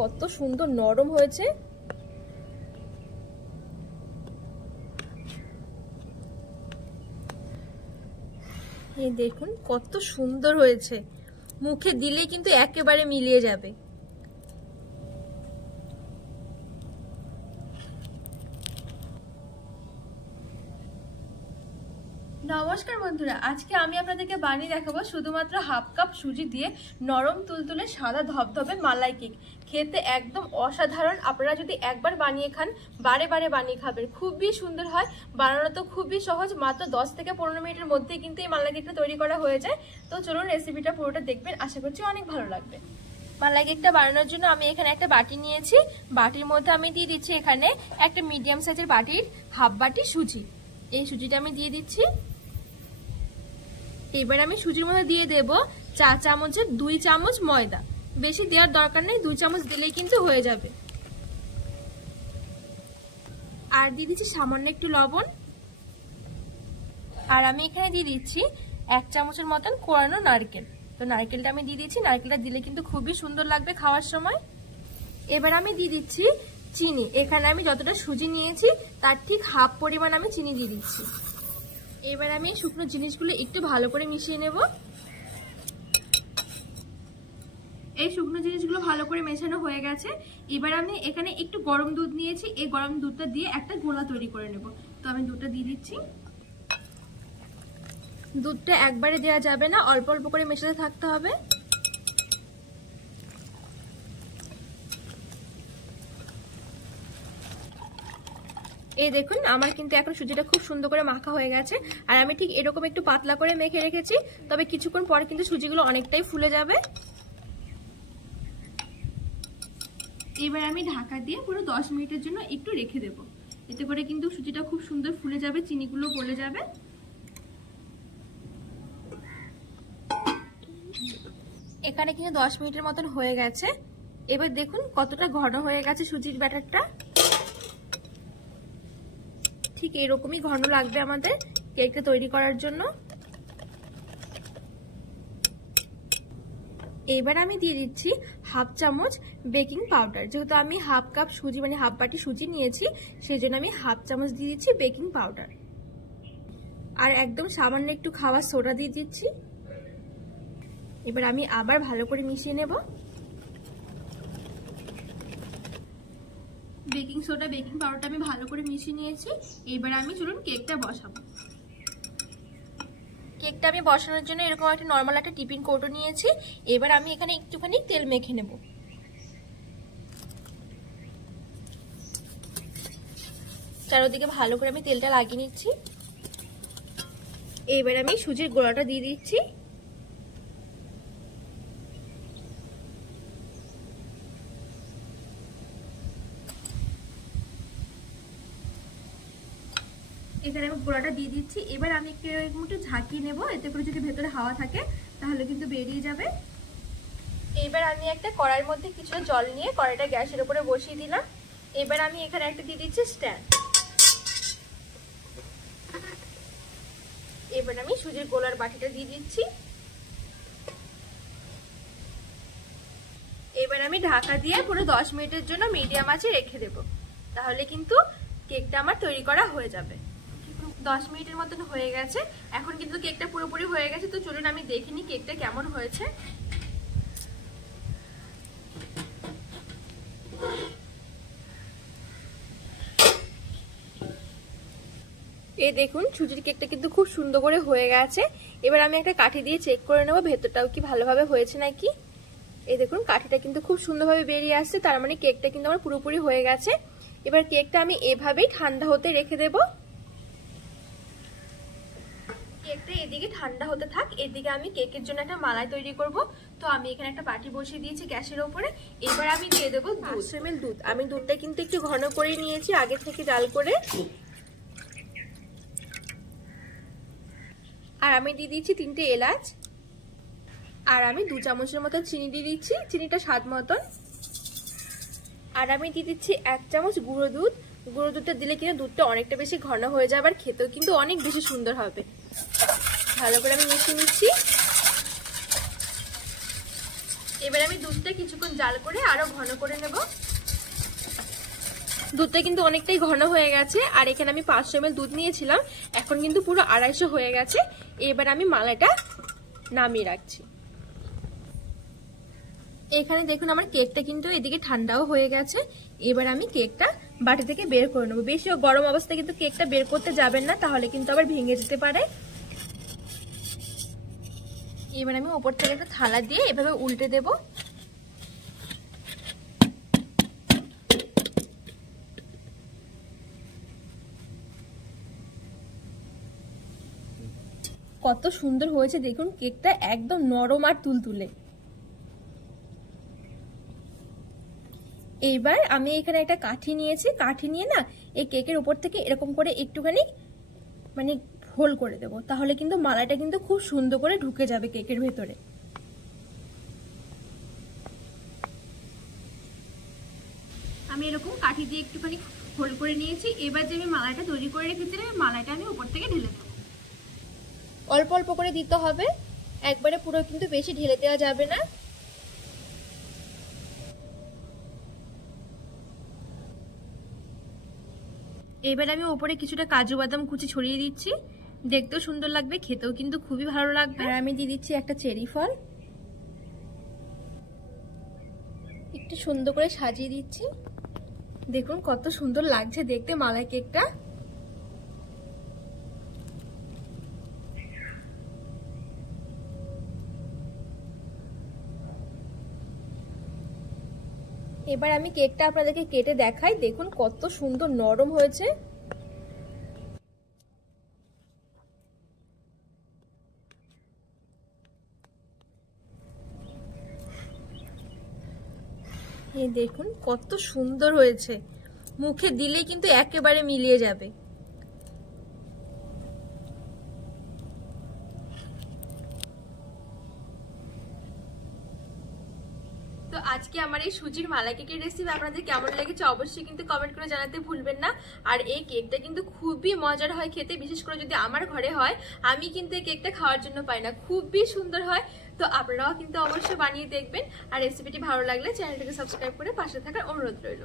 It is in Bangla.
কত সুন্দর নরম হয়েছে। এই দেখুন কত সুন্দর হয়েছে, মুখে দিলেই কিন্তু একেবারে মিলিয়ে যাবে। নমস্কার বন্ধুরা, আজকে আমি আপনাদেরকে বানিয়ে দেখাবো শুধুমাত্র হাফ কাপ সুজি দিয়ে নরম তুলতুলে সাদা ধবধবে মালাই কেক। খেতে একদম অসাধারণ। আপনারা যদি একবার বানিয়ে খান বারে বারে বানিয়ে খাবেন। খুবই সুন্দর হয়, বানানো তো খুবই সহজ, মাত্র 10 থেকে 15 মিনিটের মধ্যে কিন্তু এই মালাই কেকটা তৈরি করা হয়ে যায়। তো চলুন রেসিপিটা পুরোটা দেখবেন, আশা করছি অনেক ভালো লাগবে। মালাই কেকটা বানানোর জন্য আমি এখানে একটা বাটি নিয়েছি। বাটির মধ্যে আমি দিয়ে দিচ্ছি এখানে একটা মিডিয়াম সাইজের বাটির হাফ বাটি সুজি। এই সুজিটা আমি দিয়ে দিচ্ছি। এবার আমি সুজির মধ্যে দিয়ে দেব 4 চামচের 2 চামচ ময়দা। বেশি দেওয়ার দরকার নেই, 2 চামচ দিলেই কিন্তু হয়ে যাবে। আর দিয়ে দিচ্ছি সামান্য একটু লবণ। আর আমি এখানে দিয়ে দিচ্ছি 1 চামচের মতন কোরানো নারকেল। তো নারকেলটা আমি দিয়ে দিচ্ছি, নারকেলটা দিলে কিন্তু খুবই সুন্দর লাগবে খাওয়ার সময়। এবার আমি দিয়ে দিচ্ছি চিনি। এখানে আমি যতটা সুজি নিয়েছি তার ঠিক হাফ পরিমাণ আমি চিনি দিয়ে দিচ্ছি। এবার আমি শুকনো জিনিসগুলো একটু ভালো করে মিশিয়ে নেব। এই শুকনো জিনিসগুলো ভালো করে মেশানো হয়ে গেছে। এবার আমি এখানে একটু গরম দুধ নিয়েছি, এই গরম দুধটা দিয়ে একটা গোলা তৈরি করে নেব। তো আমি দুধটা দিয়ে দিচ্ছি। দুধটা একবারে দেওয়া যাবে না, অল্প অল্প করে মেশাতে থাকতে হবে। এই দেখুন আমার কিন্তু এখন সুজিটা খুব সুন্দর করে মাখা হয়ে গেছে। আর আমি ঠিক এরকম একটু পাতলা করে মেখে রেখেছি, তবে কিছুক্ষণ পরে কিন্তু সুজিগুলো অনেকটাই ফুলে যাবে। এবার আমি ঢাকা দিয়ে পুরো 10 মিনিটের জন্য একটু রেখে দেব। এতে করে কিন্তু সুজিটা খুব সুন্দর ফুলে যাবে, চিনিগুলো গলে যাবে। এখানে কিন্তু 10 মিনিটের মতন হয়ে গেছে। এবার দেখুন কতটা ঘন হয়ে গেছে সুজির ব্যাটারটা। ঠিক এরকমই ঘন লাগবে আমাদের কেকটা তৈরি করার জন্য। এবার আমি দিয়ে দিচ্ছি হাফ চামচ বেকিং পাউডার। যেহেতু আমি হাফ কাপ সুজি মানে হাফ বাটি সুজি নিয়েছি, সেই জন্য আমি হাফ চামচ দিয়ে দিচ্ছি বেকিং পাউডার। আর একদম সামান্য একটু খাওয়ার সোডা দিয়ে দিচ্ছি। এবার আমি আবার ভালো করে মিশিয়ে নেব। বেকিং সোডা বেকিং পাউডারটা আমি ভালো করে মিশিয়ে নিয়েছি। এবার আমি চলুন কেকটা বসাবো। কেকটা আমি বসানোর জন্য এরকম একটা নরমাল একটা টিফিন কৌটো নিয়েছি। এবার আমি এখানে একটুখানি তেল মেখে নেব। চারদিকে ভালো করে আমি তেলটা লাগিয়ে নিচ্ছি। এবার আমি সুজির গোলাটা দিয়ে দিচ্ছি। এখানে আমি গোলাটা দিয়ে দিচ্ছি। এবার আমি একটু ঝাঁকিয়ে নেব, এতে করে যদি ভেতরে হাওয়া থাকে তাহলে কিন্তু বেরিয়ে যাবে। এবার আমি একটা কড়াইয়ের মধ্যে কিছু জল নিয়ে কড়াইটা গ্যাসের উপরে বসিয়ে দিলাম। এবার আমি এখানে একটা দিয়ে দিচ্ছি স্ট্যান্ড। এবার আমি সুজির গোলার বাটিটা দিয়ে দিচ্ছি। এবার আমি ঢাকা দিয়ে পুরো 10 মিনিটের জন্য মিডিয়াম আঁচে রেখে দেব। তাহলে কিন্তু কেকটা আমার তৈরি করা হয়ে যাবে। 10 মিনিটের মতন হয়ে গেছে। এখন কিন্তু কেকটা পুরোপুরি হয়ে গেছে। তো চলুন আমি দেখে নিই কেকটা কেমন হয়েছে। এই দেখুন সুজির কেকটা কিন্তু খুব সুন্দর করে হয়ে গেছে। এবার আমি একটা কাঠি দিয়ে চেক করে নেব ভেতরটাও কি ভালোভাবে হয়েছে নাকি। এই দেখুন কাঠিটা কিন্তু খুব সুন্দরভাবে বেরিয়ে আসছে, তার মানে কেকটা কিন্তু আমার পুরোপুরি হয়ে গেছে। এবার কেকটা আমি এভাবেই ঠান্ডা হতে রেখে দেব। কেকটা এদিকে ঠান্ডা হতে থাক, এদিকে আমি কেকের জন্য একটা মালাই তৈরি করব। তো আমি এখানে একটা বাটি বসিয়ে দিয়েছি গ্যাসের উপরে। এবার আমি দিয়ে দেবো 500 ml দুধ। আমি দুধটা কিন্তু একটু ঘন করে নিয়েছি আগে থেকে জাল করে। আর আমি দিয়ে দিচ্ছি 3টে এলাচ। আর আমি 2 চামচের মতো চিনি দিয়ে দিচ্ছি, চিনিটা স্বাদ মতন। আর আমি দিয়ে দিচ্ছি 1 চামচ গুঁড়ো দুধ। গুঁড়ো দুধটা দিলে কিন্তু দুধটা অনেকটা বেশি ঘন হয়ে যাবে, আর খেতেও কিন্তু অনেক বেশি সুন্দর হবে। ভালো করে আমি মিশিয়ে নিচ্ছি। এবার আমি দুধটা কিছুক্ষণ জাল করে আরো ঘন করে নেব। দুধটা কিন্তু অনেকটাই ঘন হয়ে গেছে, আর এখানে আমি 500 ml দুধ নিয়েছিলাম, এখন কিন্তু পুরো 250 হয়ে গেছে। এবার আমি মালাইটা নামিয়ে রাখছি। এখানে দেখুন আমার কেকটা কিন্তু এদিকে ঠান্ডাও হয়ে গেছে। এবার আমি কেকটা বাটি থেকে বের করে নেবো। বেশি গরম অবস্থায় কিন্তু কেকটা বের করতে যাবেন না, তাহলে কিন্তু আবার ভেঙে যেতে পারে। এবার আমি উপর থেকে একটা থালা দিয়ে এভাবে উল্টে দেব। কত সুন্দর হয়েছে দেখুন, কেকটা একদম নরম আর তুলতুলে। এইবার আমি এখানে একটা কাঠি নিয়েছি, কাঠি নিয়ে না এই কেকের উপর থেকে এরকম করে একটুখানি মানে হোল করে দেব, তাহলে কিন্তু মালাইটা কিন্তু খুব সুন্দর করে ঢুকে যাবে কেকের ভেতরে। আমি এরকম কাঠি দিয়ে একটুখানি হোল করে নিয়েছি। এবার যে আমি মালাইটা তৈরি করে রেখেছিলাম, মালাইটা আমি উপর থেকে ঢেলে দেবো। অল্প অল্প করে দিতে হবে, একবারে পুরো কিন্তু বেশি ঢেলে দেওয়া যাবে না। এবার আমি উপরে কিছুটা কাজু বাদাম কুচি ছড়িয়ে দিচ্ছি, দেখতেও সুন্দর লাগবে, খেতেও কিন্তু খুবই ভালো লাগবে। আর আমি দিয়ে দিচ্ছি একটা চেরি ফল, একটু সুন্দর করে সাজিয়ে দিচ্ছি। দেখুন কত সুন্দর লাগছে দেখতে মালাই কেকটা। এবার আমি কেকটা আপনাদেরকে কেটে দেখাই, দেখুন কত সুন্দর নরম হয়েছে। এই দেখুন কত সুন্দর হয়েছে, মুখে দিলেই কিন্তু একেবারে মিলিয়ে যাবে। তো আজকে আমার এই সুজির মালাই কেকের রেসিপি আপনাদের কেমন লেগেছে অবশ্যই কিন্তু কমেন্ট করে জানাতে ভুলবেন না। আর এই কেকটা কিন্তু খুবই মজার হয় খেতে, বিশেষ করে যদি আমার ঘরে হয়। আমি কিন্তু এই কেকটা খাওয়ার জন্য পাই না, খুবই সুন্দর হয়। তো আপনারাও কিন্তু অবশ্যই বানিয়ে দেখবেন। আর রেসিপিটি ভালো লাগলে চ্যানেলটাকে সাবস্ক্রাইব করে পাশে থাকার অনুরোধ রইল।